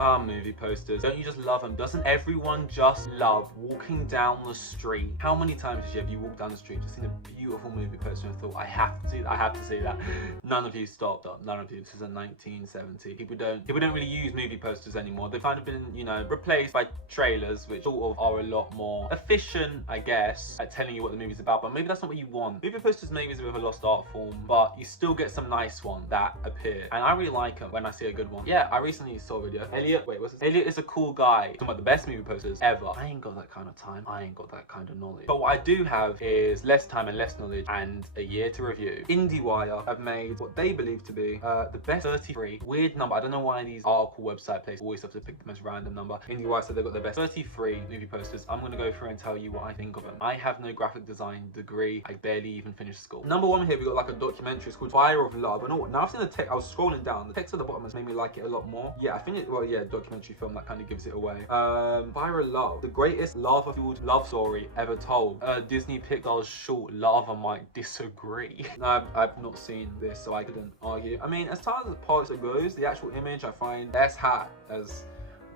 Movie posters. Don't you just love them? Doesn't everyone just love walking down the street? How many times have you walked down the street, just seen a beautiful movie poster and thought, I have to see that, I have to see that? None of you stopped up. None of you. This is a 1970. People don't really use movie posters anymore. They've kind of been, you know, replaced by trailers, which sort of are a lot more efficient, I guess, at telling you what the movie's about, but maybe that's not what you want. Movie posters maybe is a bit of a lost art form, but you still get some nice ones that appear, and I really like them when I see a good one. Yeah, I recently saw a video. Elliot, wait, what's this? Elliot is a cool guy. Talking about the best movie posters ever. I ain't got that kind of time. I ain't got that kind of knowledge. But what I do have is less time and less knowledge and a year to review. Indiewire have made what they believe to be the best 33, weird number. I don't know why these article website places always have to pick the most random number. Indiewire said they've got the best 33 movie posters. I'm gonna go through and tell you what I think of them. I have no graphic design degree. I barely even finished school. Number one here, we got like a documentary. It's called Fire of Love. And now I've seen the text. I was scrolling down. The text at the bottom has made me like it a lot more. Yeah, I think it. Well, yeah, documentary film that kind of gives it away. Fire of Love, the greatest lava-fueled love story ever told. Disney Pixar's short. Lava might disagree. No, I've not seen this, so I couldn't argue. I mean, as far as the parts it goes, the actual image I find less hat as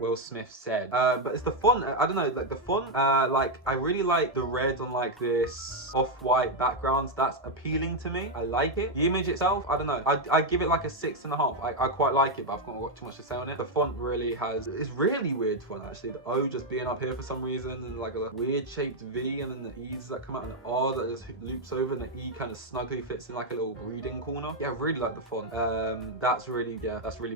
Will Smith said, but it's the font. I don't know, like the font, like I really like the red on like this off-white backgrounds. That's appealing to me. I like it. The image itself, I don't know, I give it like a 6.5. I quite like it, but I've got too much to say on it. The font really has, it's really weird font actually. The O just being up here for some reason, and like a weird shaped V, and then the E's that come out, and the R that just loops over, and the E kind of snugly fits in like a little reading corner. Yeah, I really like the font. That's really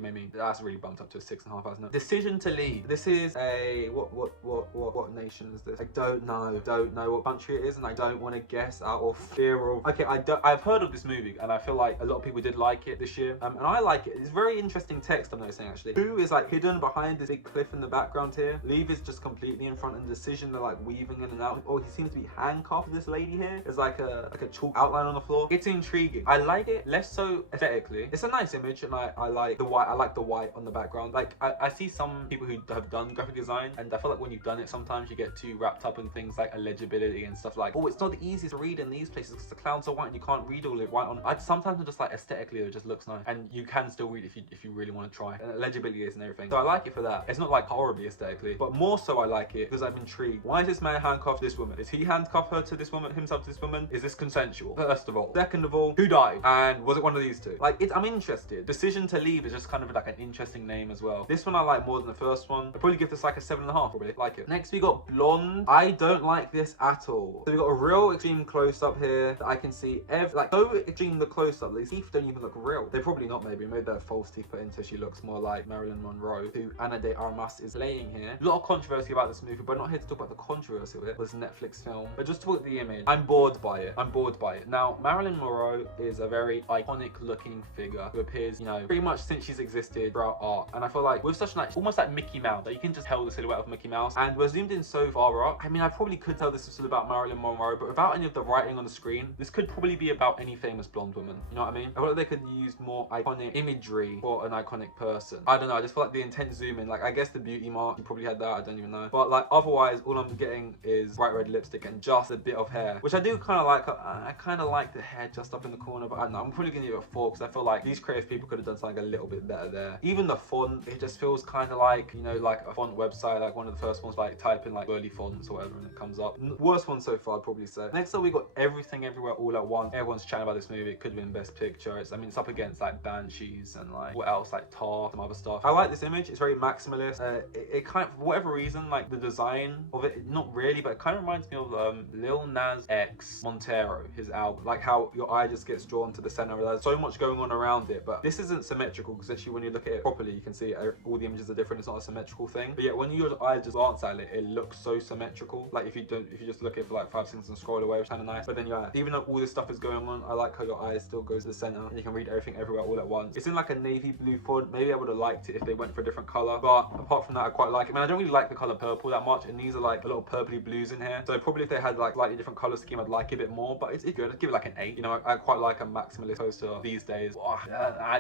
made me, that's really bumped up to a 6.5, hasn't it? Decision to leave. This is a what nation is this? I don't know what country it is, and I don't want to guess out of fear of. Okay, I've heard of this movie, and I feel like a lot of people did like it this year, and I like it. It's very interesting text I'm noticing actually. Who is like hidden behind this big cliff in the background here? Leave is just completely in front, and Decision they're like weaving in and out. Oh, he seems to be handcuffed. This lady here. There's like a chalk outline on the floor. It's intriguing. I like it, less so aesthetically. It's a nice image, and I like the white. I like the white on the background. Like I see some people who have done graphic design, and I feel like when you've done it, sometimes you get too wrapped up in things like illegibility and stuff like, oh, it's not the easiest to read in these places because the clouds are white and you can't read all it white on. Sometimes just like aesthetically it just looks nice, and you can still read if you really want to try, and legibility is and everything. So I like it for that. It's not like horribly aesthetically, but more so I like it because I'm intrigued. Why is this man handcuffed this woman? Is he handcuffed her to this woman, himself to this woman? Is this consensual? First of all. Second of all, who died? And was it one of these two? Like, I'm interested. Decision to Leave is just kind of like an interesting name as well. This one I like more than the first one. I'd probably give this like a 7.5, probably. Like it. Next we got Blonde. I don't like this at all. So we got a real extreme close-up here that I can see like so extreme the close-up. These teeth don't even look real. They're probably not, maybe they're false teeth put in so she looks more like Marilyn Monroe, who Ana de Armas is laying here. A lot of controversy about this movie, but I'm not here to talk about the controversy of it. It was a Netflix film. But just talk about the image. I'm bored by it. Now, Marilyn Monroe is a very iconic looking figure who appears, you know, pretty much since she's existed throughout art. And I feel like with such like almost like Mickey Mouse, that you can just tell the silhouette of Mickey Mouse. And we're zoomed in so far up. I mean, I probably could tell this was about Marilyn Monroe, but without any of the writing on the screen, this could probably be about any famous blonde woman. You know what I mean? I feel like they could use more iconic imagery for an iconic person. I don't know. I just feel like the intense zoom in, like I guess the beauty mark, you probably had that. I don't even know. But like otherwise, all I'm getting is bright red lipstick and just a bit of hair, which I do kind of like. I kind of like the hair just up in the corner, but I don't know. I'm probably gonna give it a 4 because I feel like these creative people could have done something a little bit better there. Even the font, it just feels kind of like, you know, like a font website, like one of the first ones, like type in like girly fonts or whatever and it comes up. Worst one so far, I'd probably say. Next up, we got Everything Everywhere All at Once. Everyone's chatting about this movie. It could have been Best Picture. I mean, it's up against like Banshees and like what else, like Tar, some other stuff. I like this image. It's very maximalist. It kind of, for whatever reason, like the design of it, not really, but it kind of reminds me of Lil Nas X Montero, his album. Like how your eye just gets drawn to the center. There's so much going on around it, but this isn't symmetrical because actually when you look at it properly, you can see all the images are different. It's not a symmetrical thing. But yet when your eye just glance at it, it looks so symmetrical. Like if you just look at it for like 5 seconds and scroll away, it's kind of nice. But then yeah, even though all this stuff is going on, I like how your eye still goes to the center and you can read everything everywhere all at once. It's in like a navy blue font. Maybe I would have liked it if they went for a different color, but apart from that, I quite like it. I mean, I don't really like the color purple that much, and these are like a lot of purpley blues in here. So probably if they had like slightly different color scheme, I'd like it a bit more, but it's good. I'd give it like an 8. You know, I quite like a maximalist poster these days.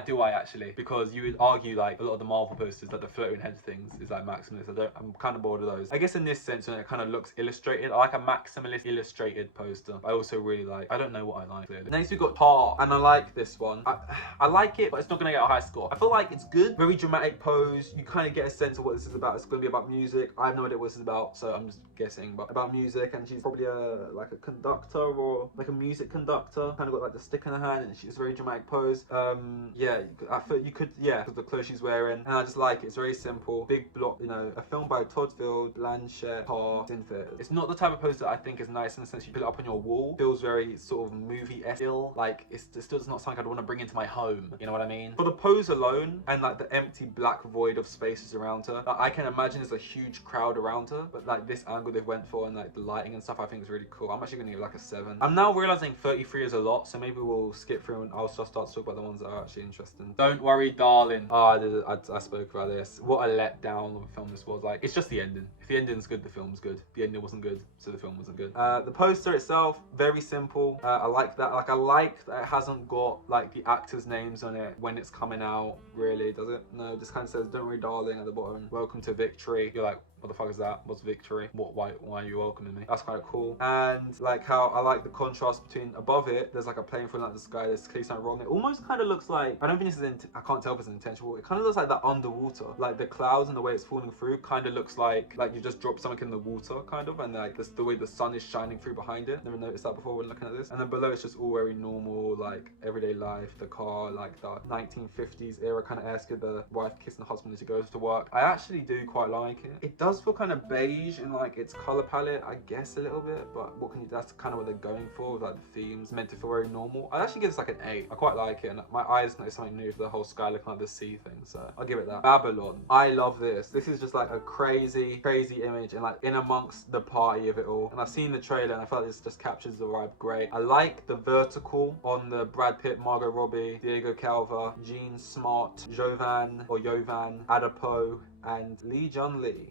Do I actually? Because you would argue like a lot of the Marvel posters, like the floating head things is like maximalist. I'm kind of bored of those. I guess in this sense, when it kind of looks illustrated, I like a maximalist illustrated poster. I also really like, I don't know what I like clearly. Next we've got Tar, and I like this one. I like it, but it's not gonna get a high score. I feel like it's good, very dramatic pose. You kind of get a sense of what this is about. It's gonna be about music. I have no idea what this is about, so I'm just guessing, but about music, and she's probably like a conductor or like a music conductor. Kind of got like the stick in her hand, and she's a very dramatic pose. Yeah, I feel you could, yeah, because the clothes she's wearing, and I just like it. It's very simple, big block, you know, a film by Todd Field, Blanchett, Tar, Sinfield. It's not the type of poster I think is nice in the sense you put it up on your wall. Feels very sort of movie-esque. Like it still does not sound like I'd want to bring into my home. You know what I mean? For the pose alone and like the empty black void of spaces around her, like, I can imagine there's a huge crowd around her. But like this angle they went for and like the lighting and stuff, I think is really cool. I'm actually gonna give it like a 7. I'm now realizing 33 is a lot, so maybe we'll skip through and I'll just start to talk about the ones that are actually interesting. Don't Worry, Darling. Oh, I spoke about this. What a letdown of a film this was. Like, it's just the ending. If the ending's good, the film's good. The ending wasn't good, so the film wasn't good. The poster itself, very simple. I like that. Like, I like that it hasn't got like the actors' names on it when it's coming out. Really, does it? No, it just kind of says "Don't Worry, Darling" at the bottom. Welcome to victory. You're like, what the fuck is that? What's victory? Why are you welcoming me? That's kind of cool. And like how I like the contrast between above it, there's like a plane falling out of the sky. There's clearly something wrong. It almost kind of looks like, I don't think this is, I can't tell if it's intentional. It kind of looks like that underwater. Like the clouds and the way it's falling through kind of looks like you just dropped something in the water kind of. And like this, the way the sun is shining through behind it. Never noticed that before when looking at this. And then below it's just all very normal, like everyday life. The car, like the 1950s era kind of esque, the wife kissing the husband as he goes to work. I actually do quite like it. It does feel kind of beige in like its color palette, I guess a little bit, but what can you, that's kind of what they're going for with like the themes, meant to feel very normal. I actually give this like an 8. I quite like it, and my eyes noticed something new for the whole sky looking like the sea thing, so I'll give it that. Babylon, I love this. This is just like a crazy image and like in amongst the party of it all. And I've seen the trailer and I feel like this just captures the vibe great. I like the vertical on the Brad Pitt, Margot Robbie, Diego Calva, Jean Smart, Jovan Adapo, and Lee Jun Lee.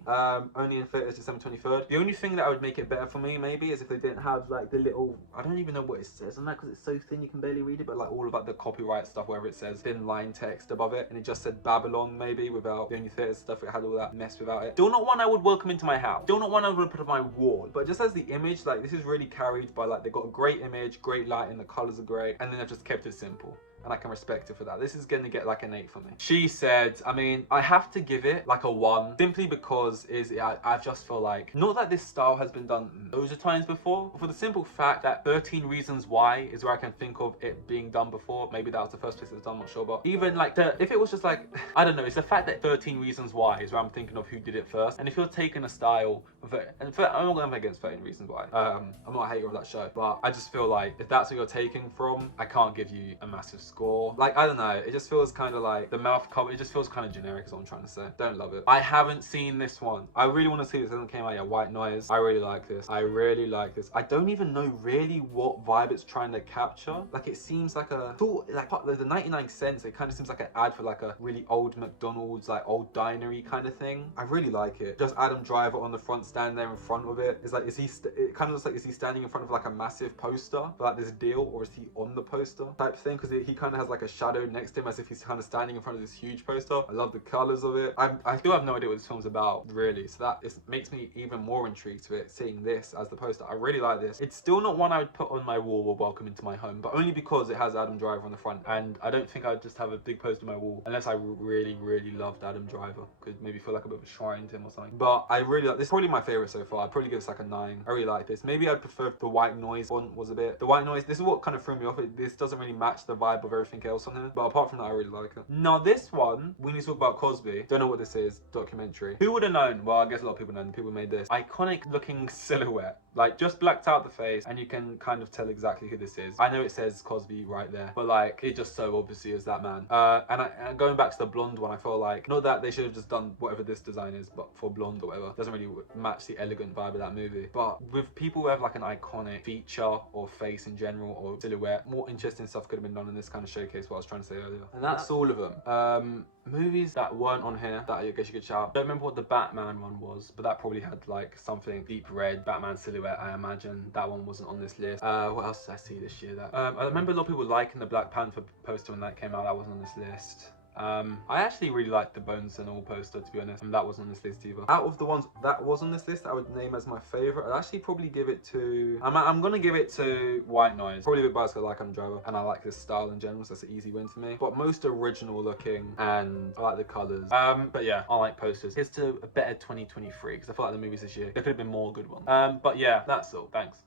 Only in theaters December 23rd. The only thing that I would make it better for me maybe is if they didn't have like the little, I don't even know what it says on that because it's so thin you can barely read it, but like all of like the copyright stuff wherever it says thin line text above it, and it just said Babylon maybe without the only theaters stuff. It had all that mess without it. Still not one I would welcome into my house. Still not one I would put on my wall. But just as the image, like this is really carried by like, they got a great image, great lighting, the colors are great, and then they've just kept it simple. And I can respect it for that. This is gonna get like an 8 for me. She said, I mean, I have to give it like a 1 simply because I just feel like, not that this style has been done loads of times before, but for the simple fact that 13 Reasons Why is where I can think of it being done before. Maybe that was the first place it was done, I'm not sure, but even like if it was just like, I don't know, it's the fact that 13 Reasons Why is where I'm thinking of who did it first. And if you're taking a style of it, and I'm not going against 13 Reasons Why, I'm not a hater of that show, but I just feel like if that's what you're taking from, I can't give you a massive score. Like, I don't know, it just feels kind of like the mouth cover, it just feels kind of generic is what I'm trying to say. Don't love it. I haven't seen this one. I really want to see this. It hasn't came out yet. White Noise. I really like this. I really like this. I don't even know really what vibe it's trying to capture. Like, it seems like a like the 99 cents, it kind of seems like an ad for like a really old McDonald's, like old dinery kind of thing. I really like it. Just Adam Driver on the front, standing there in front of it. It's like, it kind of looks like, is he standing in front of like a massive poster for like this deal, or is he on the poster type thing? Because he kind of has like a shadow next to him as if he's kind of standing in front of this huge poster. I love the colors of it. I still have no idea what this film's about really, so that makes me even more intrigued to it, seeing this as the poster. I really like this. It's still not one I would put on my wall or welcome into my home, but only because it has Adam Driver on the front, and I don't think I'd just have a big poster on my wall unless I really loved Adam Driver. Could maybe feel like a bit of a shrine to him or something. But I really like this. Is probably my favorite so far. I'd probably give this like a 9. I really like this. Maybe I'd prefer the White Noise one was a bit. The White Noise, this is what kind of threw me off. This doesn't really match the vibe of everything else on here, but apart from that, I really like it. Now this one, we need to talk about Cosby. Don't know what this is. Documentary. Who would have known? Well, I guess a lot of people know. People made this iconic looking silhouette, like just blacked out the face, and you can kind of tell exactly who this is. I know it says Cosby right there, but like it just so obviously is that man. And going back to the blonde one, I feel like not that they should have just done whatever this design is, but for blonde or whatever, doesn't really match the elegant vibe of that movie. But with people who have like an iconic feature or face in general or silhouette, more interesting stuff could have been done in this kind of showcase. What I was trying to say earlier, and that's all of them. Movies that weren't on here that I guess you could shout. Don't remember what the Batman one was, but that probably had like something deep red Batman silhouette. I imagine that one wasn't on this list. What else did I see this year? That I remember a lot of people liking the Black Panther poster when that came out. That wasn't on this list. I actually really liked the Bones and All poster, to be honest, and that wasn't on this list either. Out of the ones that was on this list, I would name as my favorite. I'd actually probably give it to. I'm gonna give it to White Noise. Probably a bit biased because I like Adam Driver and I like his style in general, so that's an easy win for me. But most original looking, and I like the colors. But yeah, I like posters. Here's to a better 2023 because I feel like the movies this year there could have been more good ones. But yeah, that's all. Thanks.